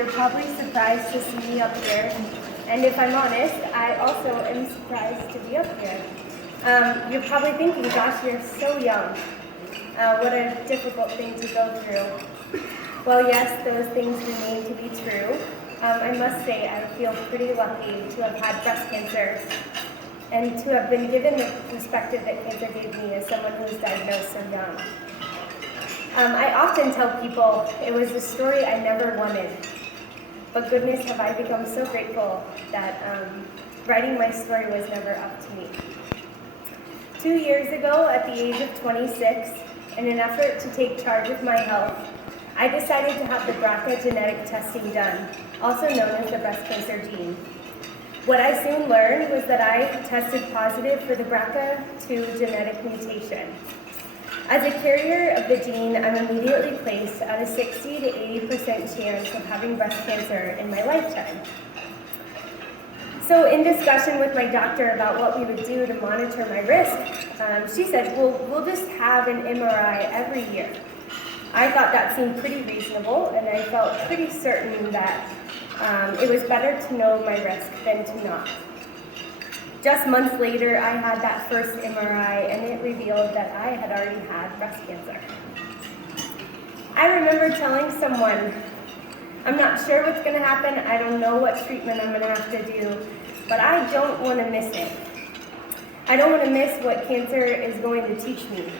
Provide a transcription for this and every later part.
you're probably surprised to see me up here. And if I'm honest, I also am surprised to be up here. You're probably thinking, gosh, you're so young. What a difficult thing to go through. Well, yes, those things remain to be true. I must say I feel pretty lucky to have had breast cancer and to have been given the perspective that cancer gave me as someone who was diagnosed so young. I often tell people it was a story I never wanted, but goodness have I become so grateful that writing my story was never up to me. 2 years ago, at the age of 26, in an effort to take charge of my health, I decided to have the BRCA genetic testing done, also known as the breast cancer gene. What I soon learned was that I tested positive for the BRCA2 genetic mutation. As a carrier of the gene, I'm immediately placed at a 60 to 80% chance of having breast cancer in my lifetime. So in discussion with my doctor about what we would do to monitor my risk, she said, well, we'll just have an MRI every year. I thought that seemed pretty reasonable, and I felt pretty certain that it was better to know my risk than to not. Just months later, I had that first MRI, and it revealed that I had already had breast cancer. I remember telling someone, I'm not sure what's going to happen, I don't know what treatment I'm going to have to do, but I don't want to miss it. I don't want to miss what cancer is going to teach me.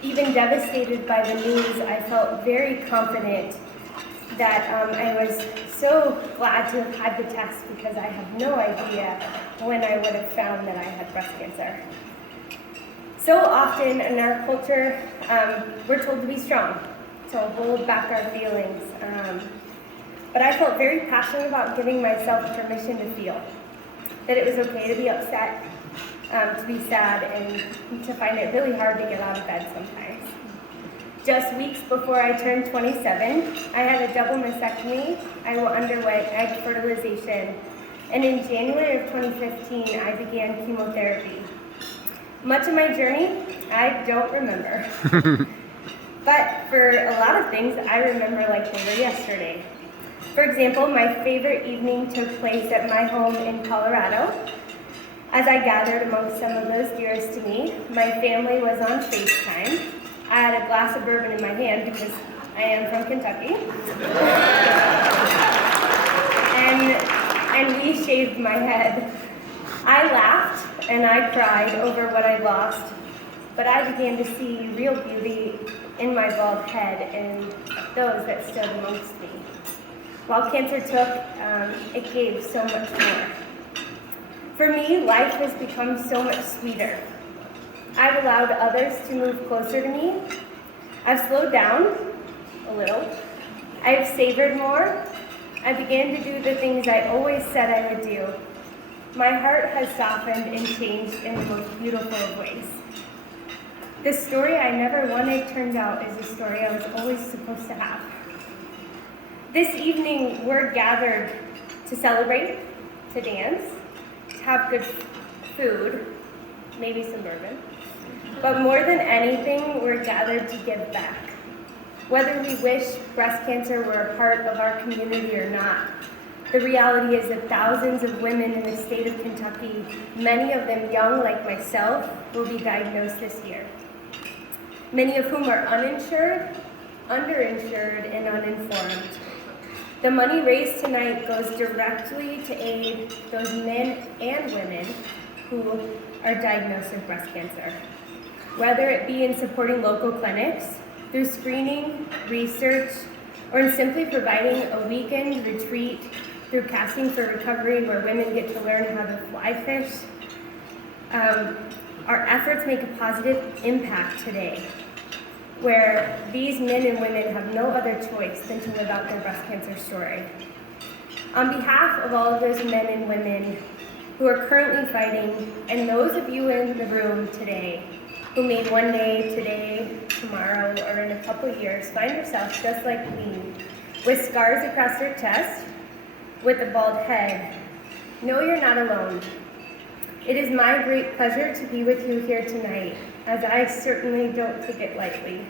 Even devastated by the news, I felt very confident that I was so glad to have had the test because I have no idea when I would have found that I had breast cancer. So often in our culture, we're told to be strong, to hold back our feelings. But I felt very passionate about giving myself permission to feel, that it was okay to be upset, to be sad, and to find it really hard to get out of bed sometimes. Just weeks before I turned 27, I had a double mastectomy. I underwent egg fertilization, and in January of 2015, I began chemotherapy. Much of my journey, I don't remember. But for a lot of things, I remember like they were yesterday. For example, my favorite evening took place at my home in Colorado. As I gathered amongst some of those dearest to me, my family was on FaceTime. I had a glass of bourbon in my hand because I am from Kentucky. and we shaved my head. I laughed and I cried over what I lost, but I began to see real beauty in my bald head and those that stood amongst me. While cancer took, it gave so much more. For me, life has become so much sweeter. I've allowed others to move closer to me. I've slowed down a little. I've savored more. I began to do the things I always said I would do. My heart has softened and changed in the most beautiful of ways. The story I never wanted turned out as a story I was always supposed to have. This evening, we're gathered to celebrate, to dance, to have good food, maybe some bourbon. But more than anything, we're gathered to give back. Whether we wish breast cancer were a part of our community or not, the reality is that thousands of women in the state of Kentucky, many of them young like myself, will be diagnosed this year. Many of whom are uninsured, underinsured, and uninformed. The money raised tonight goes directly to aid those men and women who are diagnosed with breast cancer. Whether it be in supporting local clinics, through screening, research, or in simply providing a weekend retreat through Casting for Recovery where women get to learn how to fly fish, our efforts make a positive impact today, where these men and women have no other choice than to live out their breast cancer story. On behalf of all of those men and women who are currently fighting, and those of you in the room today who may one day, today, tomorrow, or in a couple years find yourself just like me, with scars across your chest, with a bald head, know you're not alone. It is my great pleasure to be with you here tonight, as I certainly don't take it lightly.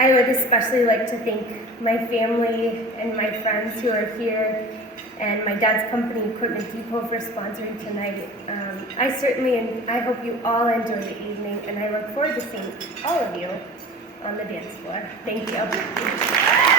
I would especially like to thank my family and my friends who are here, and my dad's company, Equipment Depot, for sponsoring tonight. I hope you all enjoy the evening, and I look forward to seeing all of you on the dance floor. Thank you.